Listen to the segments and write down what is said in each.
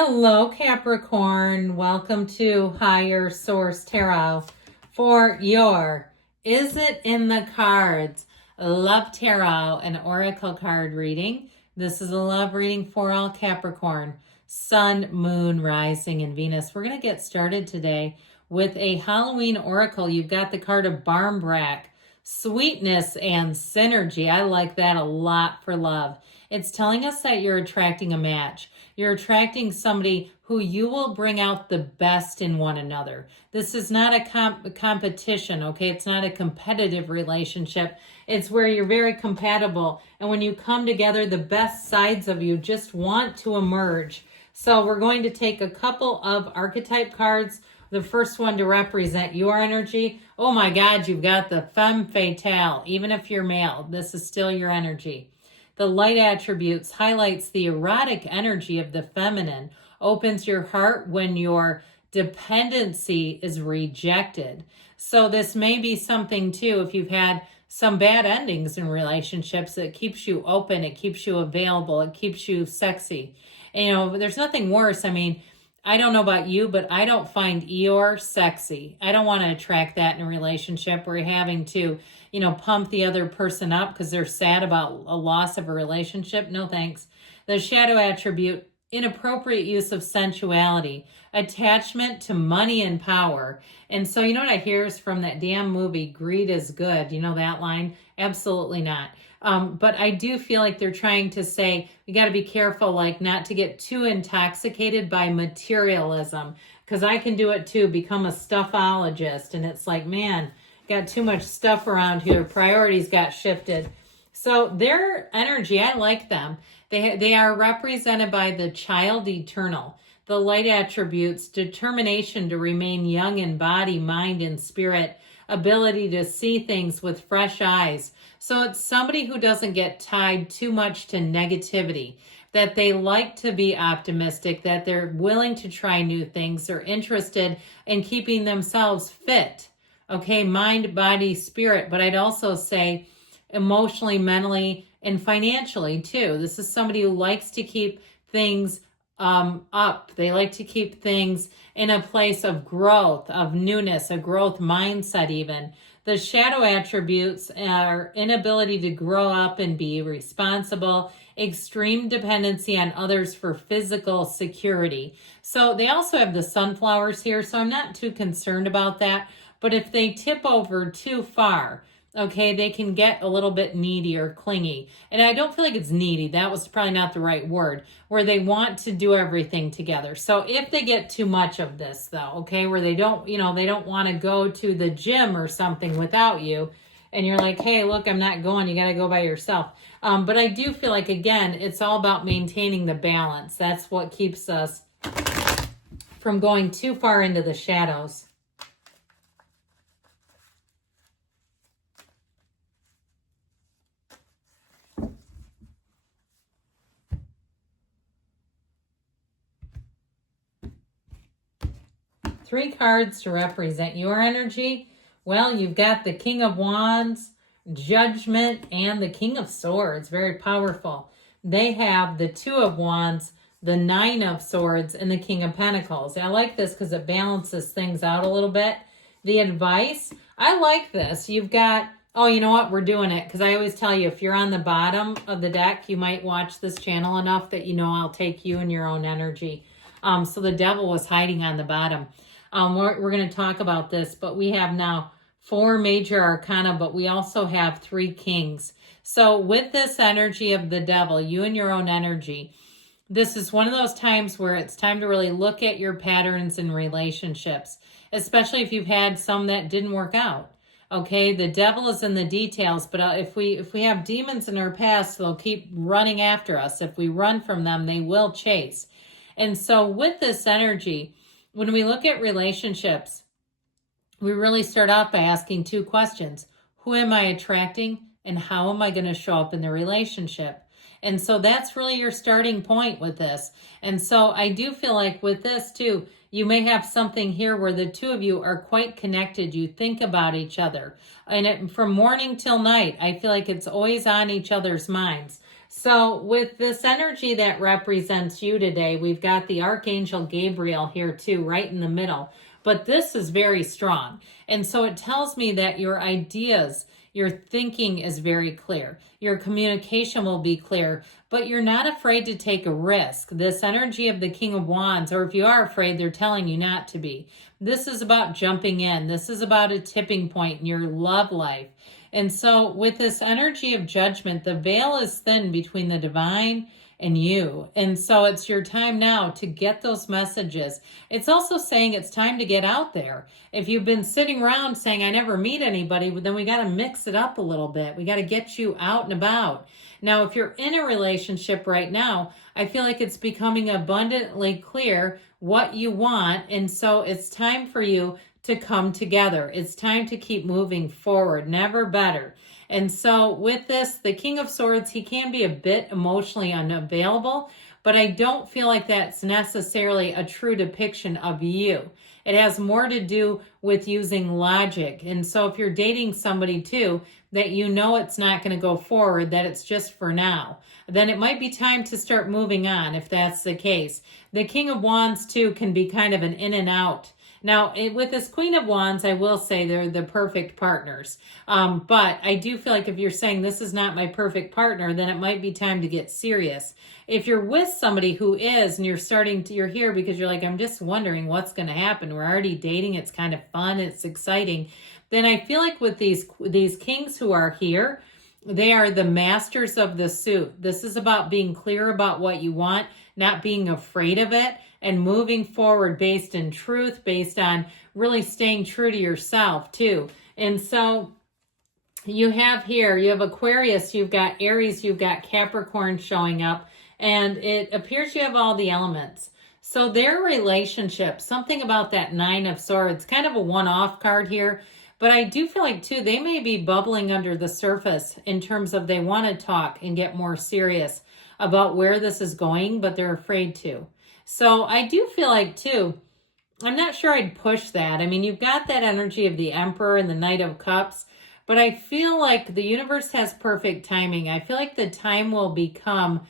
Hello, Capricorn. Welcome to Higher Source Tarot for your Is It in the Cards? Love Tarot and Oracle card reading. This is a love reading for all Capricorn, Sun, Moon, Rising, and Venus. We're going to get started today with a Halloween Oracle. You've got the card of Barmbrack, sweetness and synergy. I like that a lot for love. It's telling us that you're attracting a match. You're attracting somebody who you will bring out the best in one another. This is not a competition, okay? It's not a competitive relationship. It's where you're very compatible. And when you come together, the best sides of you just want to emerge. So we're going to take a couple of archetype cards. The first one to represent your energy. Oh my God, you've got the femme fatale. Even if you're male, this is still your energy. The light attributes highlights the erotic energy of the feminine, opens your heart when your dependency is rejected. So this may be something too, if you've had some bad endings in relationships, it keeps you open, it keeps you available, it keeps you sexy. And, you know, there's nothing worse. I mean, I don't know about you, but I don't find Eeyore sexy. I don't want to attract that in a relationship where you're having to, you know, pump the other person up because they're sad about a loss of a relationship. No thanks. The shadow attribute, inappropriate use of sensuality, attachment to money and power. And so, you know what I hear is from that damn movie, Greed is Good. You know that line? Absolutely not. But I do feel like they're trying to say, you got to be careful, like not to get too intoxicated by materialism, because I can do it too, become a stuffologist. And it's like, man, got too much stuff around here. Priorities got shifted. So their energy, I like them. They are represented by the child eternal. The light attributes, determination to remain young in body, mind, and spirit, ability to see things with fresh eyes. So it's somebody who doesn't get tied too much to negativity, that they like to be optimistic, that they're willing to try new things, they're interested in keeping themselves fit. Okay, mind, body, spirit. But I'd also say emotionally, mentally, and financially too. This is somebody who likes to keep things up. They like to keep things in a place of growth, of newness, a growth mindset even. The shadow attributes are inability to grow up and be responsible, extreme dependency on others for physical security. So they also have the sunflowers here, so I'm not too concerned about that. But if they tip over too far, okay, they can get a little bit needy or clingy. And I don't feel like it's needy. That was probably not the right word, where they want to do everything together. So if they get too much of this though, okay, where they don't, you know, they don't want to go to the gym or something without you, and you're like, hey, look, I'm not going, you got to go by yourself. But I do feel like, again, it's all about maintaining the balance. That's what keeps us from going too far into the shadows. Three cards to represent your energy. Well, you've got the King of Wands, Judgment, and the King of Swords. Very powerful. They have the Two of Wands, the Nine of Swords, and the King of Pentacles. I like this because it balances things out a little bit. The advice, I like this. You've got, oh, you know what? We're doing it because I always tell you, if you're on the bottom of the deck, you might watch this channel enough that you know I'll take you in your own energy. So the devil was hiding on the bottom. We're going to talk about this, but we have now 4 major arcana, but we also have 3 kings. So with this energy of the devil, you and your own energy, this is one of those times where it's time to really look at your patterns in relationships, especially if you've had some that didn't work out. Okay, the devil is in the details, but if we have demons in our past, they'll keep running after us. If we run from them, they will chase. And so with this energy, when we look at relationships, we really start off by asking 2 questions. Who am I attracting, and how am I going to show up in the relationship? And so that's really your starting point with this. And so I do feel like with this too, you may have something here where the 2 of you are quite connected. You think about each other. And from morning till night, I feel like it's always on each other's minds. So with this energy that represents you today, we've got the Archangel Gabriel here too, right in the middle. But this is very strong. And so it tells me that your ideas, your thinking is very clear. Your communication will be clear, but you're not afraid to take a risk. This energy of the King of Wands, or if you are afraid, they're telling you not to be. This is about jumping in. This is about a tipping point in your love life. And so with this energy of judgment, the veil is thin between the divine and you. And so it's your time now to get those messages. It's also saying it's time to get out there. If you've been sitting around saying, I never meet anybody, then we got to mix it up a little bit. We got to get you out and about. Now, if you're in a relationship right now, I feel like it's becoming abundantly clear what you want. And so it's time for you to come together. It's time to keep moving forward, never better. And so with this, the King of Swords, he can be a bit emotionally unavailable, but I don't feel like that's necessarily a true depiction of you. It has more to do with using logic. And so if you're dating somebody too, that you know it's not going to go forward, that it's just for now, then it might be time to start moving on if that's the case. The King of Wands too can be kind of an in and out. Now, with this Queen of Wands, I will say they're the perfect partners. But I do feel like if you're saying this is not my perfect partner, then it might be time to get serious. If you're with somebody who is, and you're here because you're like, I'm just wondering what's going to happen. We're already dating. It's kind of fun. It's exciting. Then I feel like with these kings who are here, they are the masters of the suit. This is about being clear about what you want, not being afraid of it, and moving forward based in truth, based on really staying true to yourself too. And so you have here, you have Aquarius, you've got Aries, you've got Capricorn showing up, and it appears you have all the elements. So their relationship, something about that Nine of Swords, kind of a one-off card here, but I do feel like too, they may be bubbling under the surface in terms of they want to talk and get more serious about where this is going, but they're afraid to. So I do feel like too, I'm not sure I'd push that. I mean, you've got that energy of the Emperor and the Knight of Cups, but I feel like the universe has perfect timing. I feel like the time will become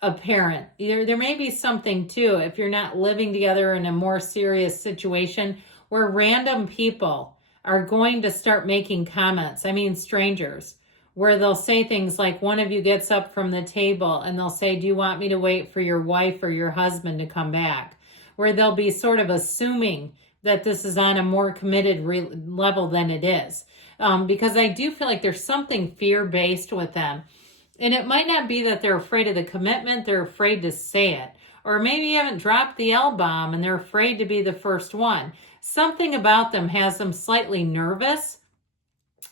apparent. There may be something too, if you're not living together in a more serious situation, where random people are going to start making comments. I mean, strangers, where they'll say things like one of you gets up from the table and they'll say, do you want me to wait for your wife or your husband to come back? Where they'll be sort of assuming that this is on a more committed level than it is. Because I do feel like there's something fear-based with them. And it might not be that they're afraid of the commitment, they're afraid to say it. Or maybe you haven't dropped the L-bomb and they're afraid to be the first one. Something about them has them slightly nervous.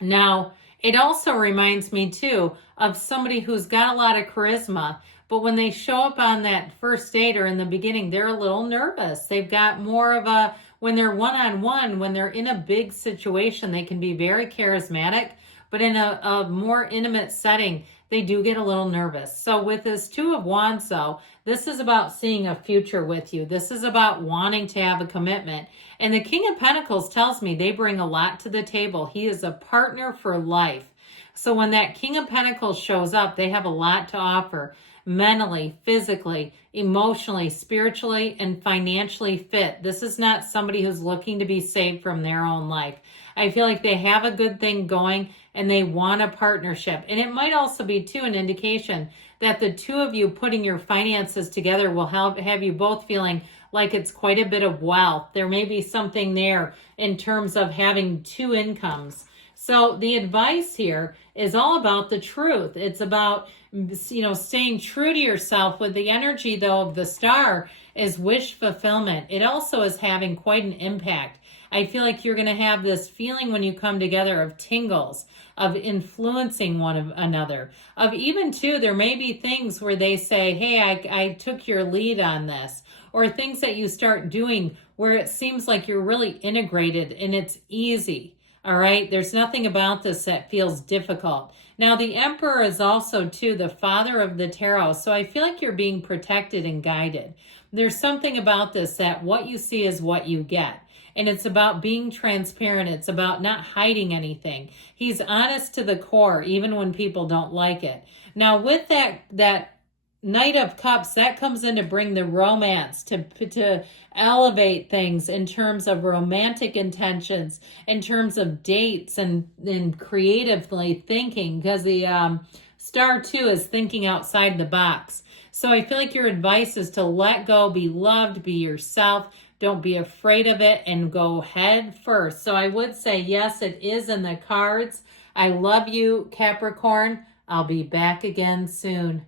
Now, it also reminds me too of somebody who's got a lot of charisma, but when they show up on that first date or in the beginning, they're a little nervous. They've got more of a, when they're one-on-one, when they're in a big situation, they can be very charismatic, but in a more intimate setting, they do get a little nervous. So with this Two of Wands though, this is about seeing a future with you. This is about wanting to have a commitment. And the King of Pentacles tells me they bring a lot to the table. He is a partner for life. So when that King of Pentacles shows up, they have a lot to offer mentally, physically, emotionally, spiritually, and financially fit. This is not somebody who's looking to be saved from their own life. I feel like they have a good thing going and they want a partnership. And it might also be too an indication that the two of you putting your finances together will have you both feeling like it's quite a bit of wealth. There may be something there in terms of having two incomes. So the advice here is all about the truth. It's about, staying true to yourself. With the energy though of the star is wish fulfillment. It also is having quite an impact. I feel like you're going to have this feeling when you come together of tingles, of influencing one another, of even too, there may be things where they say, hey, I took your lead on this, or things that you start doing where it seems like you're really integrated and it's easy. All right. There's nothing about this that feels difficult. Now, the Emperor is also too the father of the tarot. So I feel like you're being protected and guided. There's something about this that what you see is what you get. and it's about being transparent. It's about not hiding anything. He's honest to the core, even when people don't like it. Now, with that Knight of Cups, that comes in to bring the romance, to elevate things in terms of romantic intentions, in terms of dates, and creatively thinking, because the Star 2 is thinking outside the box. So I feel like your advice is to let go, be loved, be yourself. Don't be afraid of it, and go head first. So I would say, yes, it is in the cards. I love you, Capricorn. I'll be back again soon.